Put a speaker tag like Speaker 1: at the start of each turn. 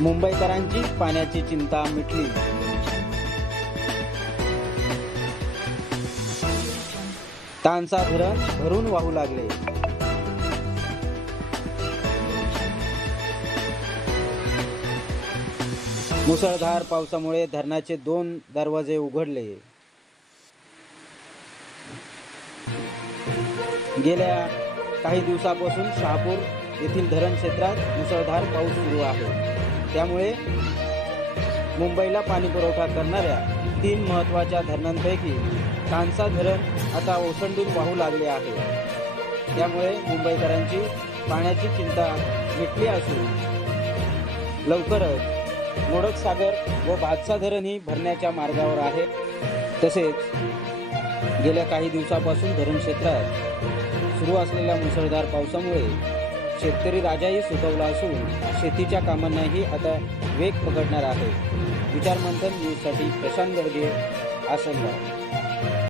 Speaker 1: मुंबईकरांची पाण्याची चिंता मिटली. तानसा धरण भरून वाहू लागले. मुसळधार पावसामुळे धरणाचे दोन दरवाजे उघडले. गेल्या काही दिवसापासून शहापूर येथील धरण क्षेत्रात मुसळधार पाऊस सुरू आहे. त्यामुळे मुंबईला पाणी पुरवठा करणाऱ्या तीन महत्त्वाच्या धरणांपैकी कांसा धरण आता ओसंडून वाहू लागले आहे. त्यामुळे मुंबईकरांची पाण्याची चिंता मिटली असून लवकरच मोडक सागर व भातसा धरणही भरण्याच्या मार्गावर आहे. तसेच गेल्या काही दिवसापासून धरण क्षेत्रात सुरू असलेल्या मुसळधार पावसामुळे शेतकरी राजाही सुचवला असून शेतीच्या कामांनाही आता वेग पकडणार आहे. विचारमंथन न्यूजसाठी प्रशांत गर्गे आसनगाव